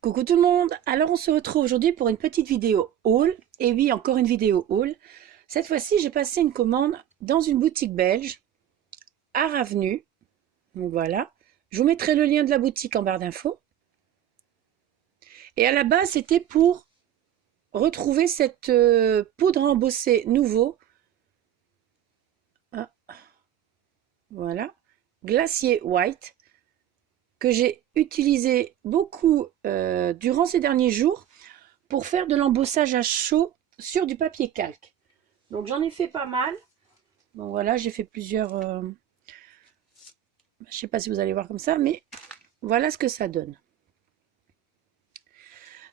Coucou tout le monde, alors on se retrouve aujourd'hui pour une petite vidéo haul, et oui encore une vidéo haul. Cette fois-ci j'ai passé une commande dans une boutique belge à Ravenue, donc voilà, je vous mettrai le lien de la boutique en barre d'infos. Et à la base c'était pour retrouver cette poudre embossée nouveau, ah, voilà, Glacier White, que j'ai utilisé beaucoup durant ces derniers jours pour faire de l'embossage à chaud sur du papier calque. Donc j'en ai fait pas mal. Donc voilà, j'ai fait plusieurs... je ne sais pas si vous allez voir comme ça, mais voilà ce que ça donne.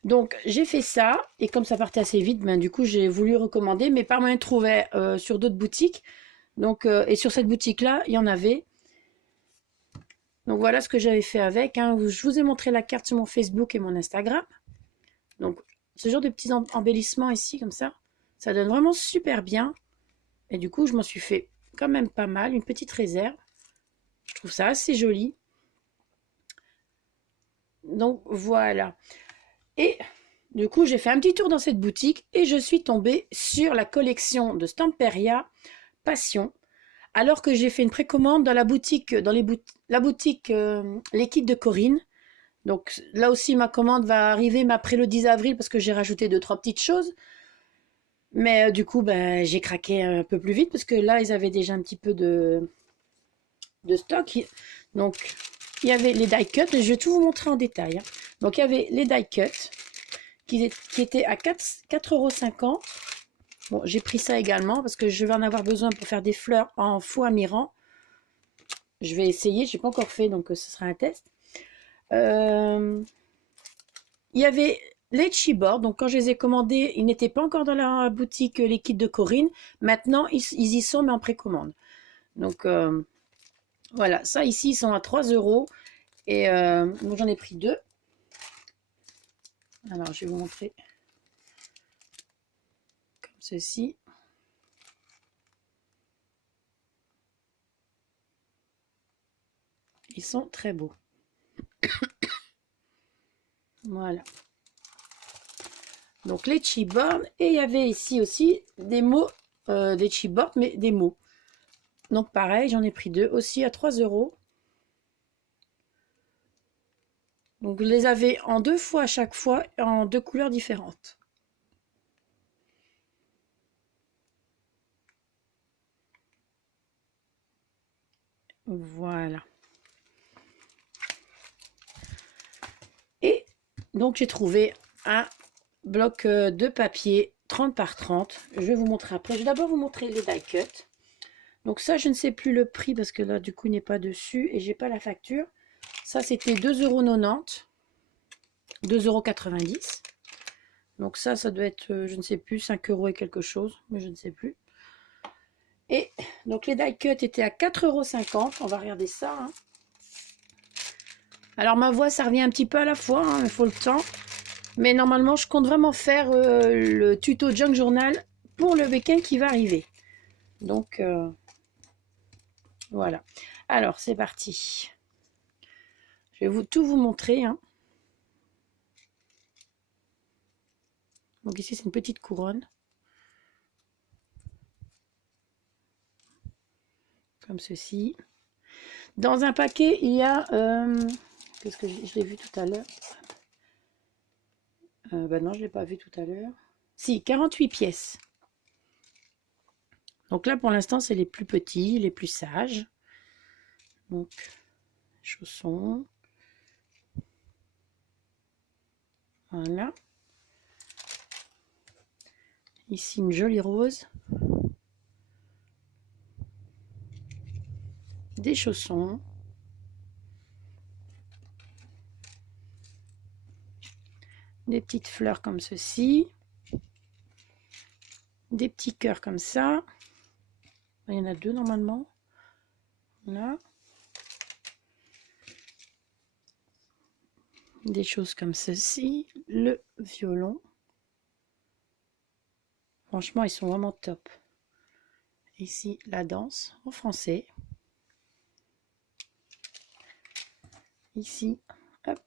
Donc j'ai fait ça, et comme ça partait assez vite, ben, du coup j'ai voulu recommander, mais pas moyen de trouver sur d'autres boutiques. Donc, et sur cette boutique-là, il y en avait. Donc voilà ce que j'avais fait avec. Hein. Je vous ai montré la carte sur mon Facebook et mon Instagram. Donc ce genre de petits embellissements ici, comme ça donne vraiment super bien. Et du coup, je m'en suis fait quand même pas mal, une petite réserve. Je trouve ça assez joli. Donc voilà. Et du coup, j'ai fait un petit tour dans cette boutique et je suis tombée sur la collection de Stamperia Passion. Alors que j'ai fait une précommande dans la boutique, la boutique Les Kits de Corinne. Donc là aussi, ma commande va arriver mais après le 10 avril parce que j'ai rajouté 2-3 petites choses. Mais du coup, ben, j'ai craqué un peu plus vite parce que là, ils avaient déjà un petit peu de stock. Donc, il y avait les die cuts. Je vais tout vous montrer en détail. Hein. Donc, il y avait les die cuts qui étaient à 4,50 €. Bon, j'ai pris ça également parce que je vais en avoir besoin pour faire des fleurs en faux amirant. Je vais essayer, je n'ai pas encore fait, donc ce sera un test. Il y avait les chipboards, donc quand je les ai commandés, ils n'étaient pas encore dans la boutique Les Kits de Corinne. Maintenant, ils y sont, mais en précommande. Donc, voilà, ça ici, ils sont à 3 €. Et moi, j'en ai pris 2. Alors, je vais vous montrer comme ceci. Ils sont très beaux. Voilà. Donc, les chipboards. Et il y avait ici aussi des mots, des chipboards, mais des mots. Donc, pareil, j'en ai pris 2 aussi à 3 €. Donc, je les avais en 2 fois à chaque fois, en 2 couleurs différentes. Voilà. Et donc, j'ai trouvé un bloc de papier 30 par 30. Je vais vous montrer après. Je vais d'abord vous montrer les die cuts. Donc ça, je ne sais plus le prix parce que là, du coup, il n'est pas dessus et j'ai pas la facture. Ça, c'était 2,90 €, 2,90 €. Donc ça doit être, je ne sais plus, 5 € et quelque chose, mais je ne sais plus. Et donc les die cuts étaient à 4,50 €. On va regarder ça. Hein. Alors ma voix, ça revient un petit peu à la fois, hein, il faut le temps. Mais normalement, je compte vraiment faire le tuto Junk Journal pour le week-end qui va arriver. Donc, voilà. Alors, c'est parti. Je vais tout vous montrer. Hein. Donc ici, c'est une petite couronne. Comme ceci. Dans un paquet, il y a... qu'est-ce que je l'ai vu tout à l'heure bah non, je ne l'ai pas vu tout à l'heure. Si, 48 pièces. Donc là, pour l'instant, c'est les plus petits, les plus sages. Donc, chaussons. Voilà. Ici, une jolie rose. Des chaussons. Des petites fleurs comme ceci. Des petits cœurs comme ça. Il y en a 2 normalement. Là. Des choses comme ceci. Le violon. Franchement, ils sont vraiment top. Ici, la danse en français. Ici, hop,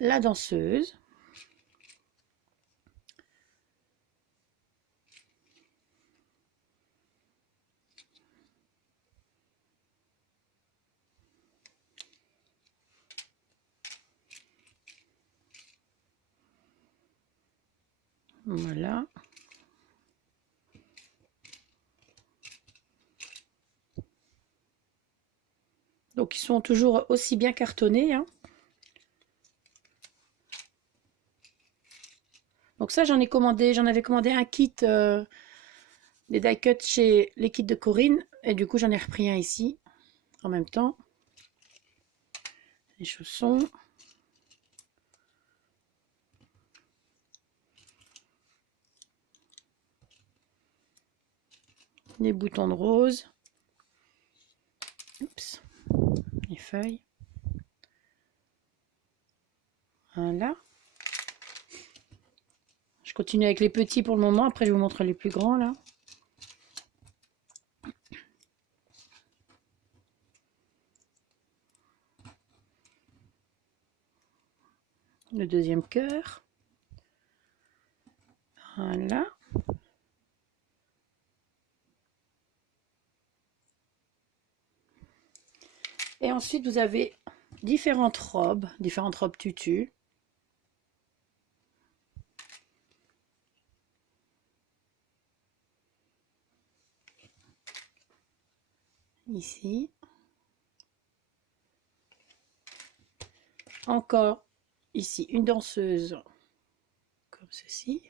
la danseuse. Voilà. Donc ils sont toujours aussi bien cartonnés, hein. Donc ça j'en avais commandé un kit des die cut chez les kits de Corinne et du coup j'en ai repris un ici en même temps. Les chaussons. Les boutons de rose. Oups. Les feuilles. Voilà. Je continue avec les petits pour le moment. Après, je vous montre les plus grands, là. Le deuxième cœur. Voilà. Et ensuite, vous avez différentes robes tutu. Ici. Encore ici, une danseuse comme ceci.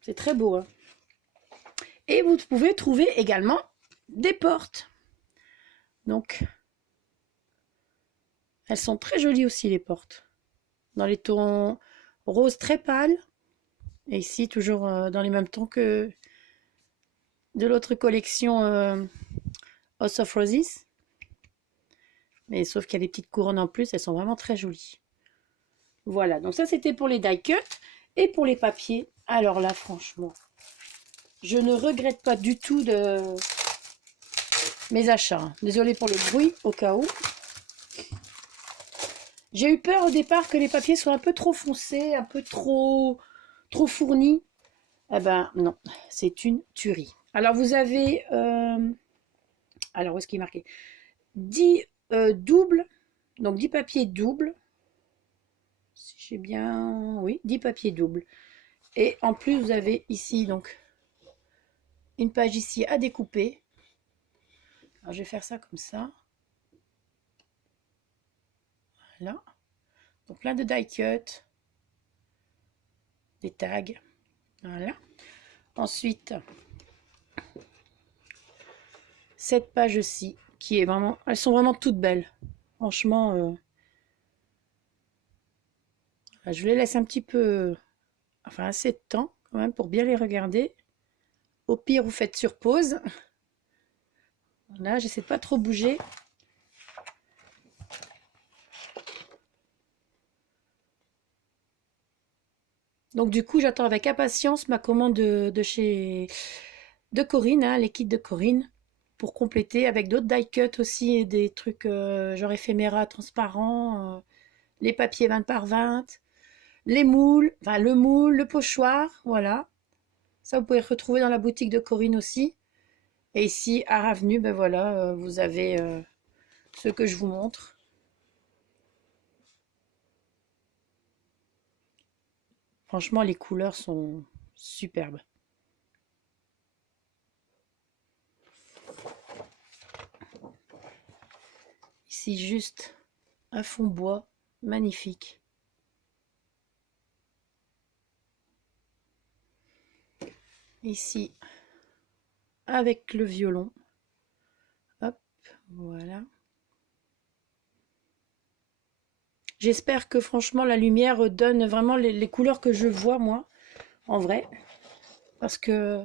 C'est très beau, hein. Et vous pouvez trouver également des portes. Donc, elles sont très jolies aussi, les portes. Dans les tons rose très pâle. Et ici, toujours dans les mêmes tons que de l'autre collection House of Roses. Mais sauf qu'il y a des petites couronnes en plus, elles sont vraiment très jolies. Voilà, donc ça c'était pour les die cut. Et pour les papiers, alors là franchement, je ne regrette pas du tout de mes achats. Désolée pour le bruit, au cas où. J'ai eu peur au départ que les papiers soient un peu trop foncés, un peu trop fournis. Eh ben non, c'est une tuerie. Alors vous avez, alors où est-ce qu'il est marqué 10 doubles, donc 10 papiers doubles. Si j'ai bien, oui, 10 papiers doubles. Et en plus vous avez ici donc une page ici à découper. Alors je vais faire ça comme ça. Voilà. Donc plein de die cut, des tags. Voilà. Ensuite, cette page-ci qui est vraiment, elles sont vraiment toutes belles. Franchement, je les laisse un petit peu, enfin assez de temps quand même pour bien les regarder. Au pire, vous faites sur pause. Voilà, j'essaie de pas trop bouger. Donc du coup, j'attends avec impatience ma commande de Corinne, hein, les kits de Corinne, pour compléter avec d'autres die cut aussi et des trucs genre éphéméra transparents, les papiers 20 par 20, les moules, enfin le moule, le pochoir, voilà. Ça, vous pouvez retrouver dans la boutique de Corinne aussi. Et ici, à Ravenue, ben voilà, vous avez ce que je vous montre. Franchement, les couleurs sont superbes. Ici, juste un fond bois magnifique. Ici, avec le violon. Hop, voilà. J'espère que franchement la lumière donne vraiment les couleurs que je vois moi, en vrai. Parce que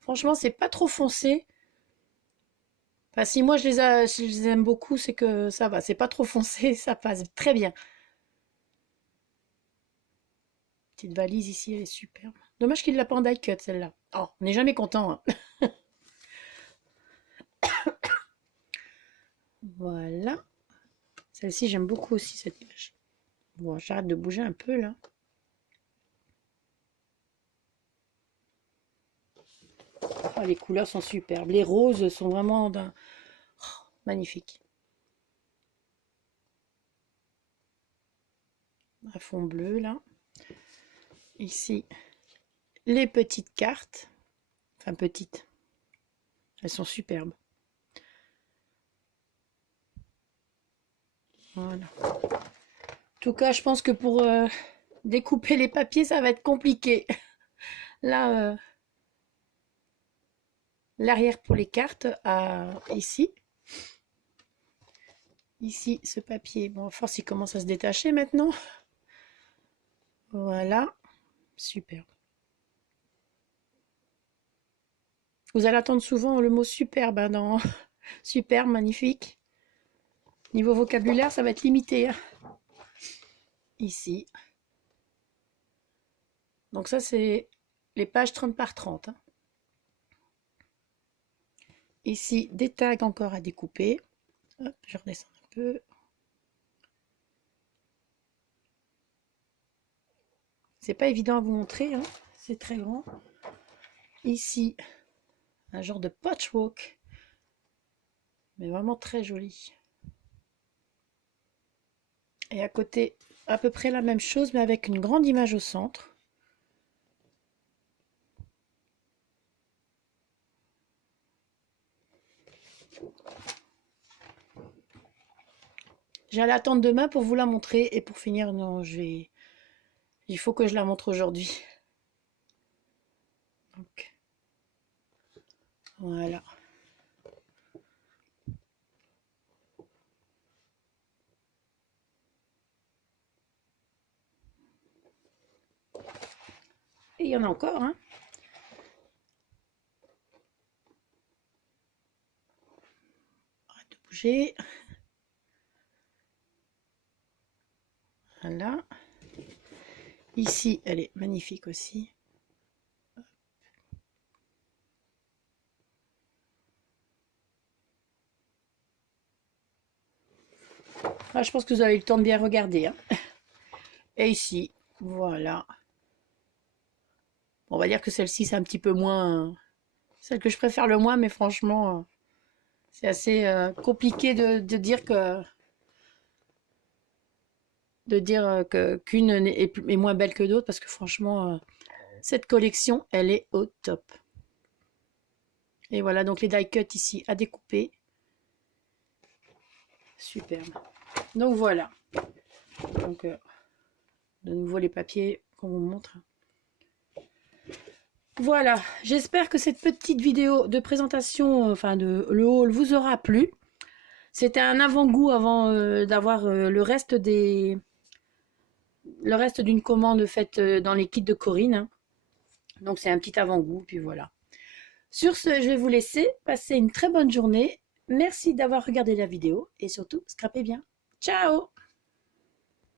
franchement, c'est pas trop foncé. Enfin, si moi je les aime beaucoup, c'est que ça va. C'est pas trop foncé, ça passe très bien. Petite valise ici, elle est superbe. Dommage qu'il l'a pas en die cut celle-là. Oh, on n'est jamais content, hein. Voilà. Celle-ci, j'aime beaucoup aussi cette page. Bon, j'arrête de bouger un peu là. Oh, les couleurs sont superbes. Les roses sont vraiment d'un... Oh, magnifique. Un fond bleu là. Ici, les petites cartes. Enfin, petites. Elles sont superbes. Voilà. En tout cas, je pense que pour découper les papiers, ça va être compliqué. Là, l'arrière pour les cartes, ici. Ici, ce papier, bon, à force, il commence à se détacher maintenant. Voilà, super. Vous allez entendre souvent le mot superbe hein, dans super, magnifique. Niveau vocabulaire, ça va être limité. Hein. Ici. Donc ça, c'est les pages 30 par 30. Hein. Ici, des tags encore à découper. Hop, je redescends un peu. C'est pas évident à vous montrer, hein. C'est très grand. Ici, un genre de patchwork, mais vraiment très joli. Et à côté, à peu près la même chose, mais avec une grande image au centre. J'allais attendre demain pour vous la montrer et pour finir, non, il faut que je la montre aujourd'hui. Donc, voilà. Et il y en a encore, hein. Arrête de bouger. Voilà. Ici, elle est magnifique aussi. Ah, je pense que vous avez eu le temps de bien regarder. Hein. Et ici, voilà. On va dire que celle-ci, c'est un petit peu moins... celle que je préfère le moins, mais franchement, c'est assez compliqué de dire que... qu'une est moins belle que d'autres, parce que franchement, cette collection, elle est au top. Et voilà, donc les die cut ici à découper. Superbe. Donc voilà. Donc, de nouveau les papiers qu'on vous montre. Voilà, j'espère que cette petite vidéo de présentation, enfin de le haul, vous aura plu. C'était un avant-goût avant, d'avoir le reste d'une commande faite dans les kits de Corinne. Hein. Donc c'est un petit avant-goût, puis voilà. Sur ce, je vais vous laisser. Passer une très bonne journée. Merci d'avoir regardé la vidéo et surtout, scrapez bien. Ciao!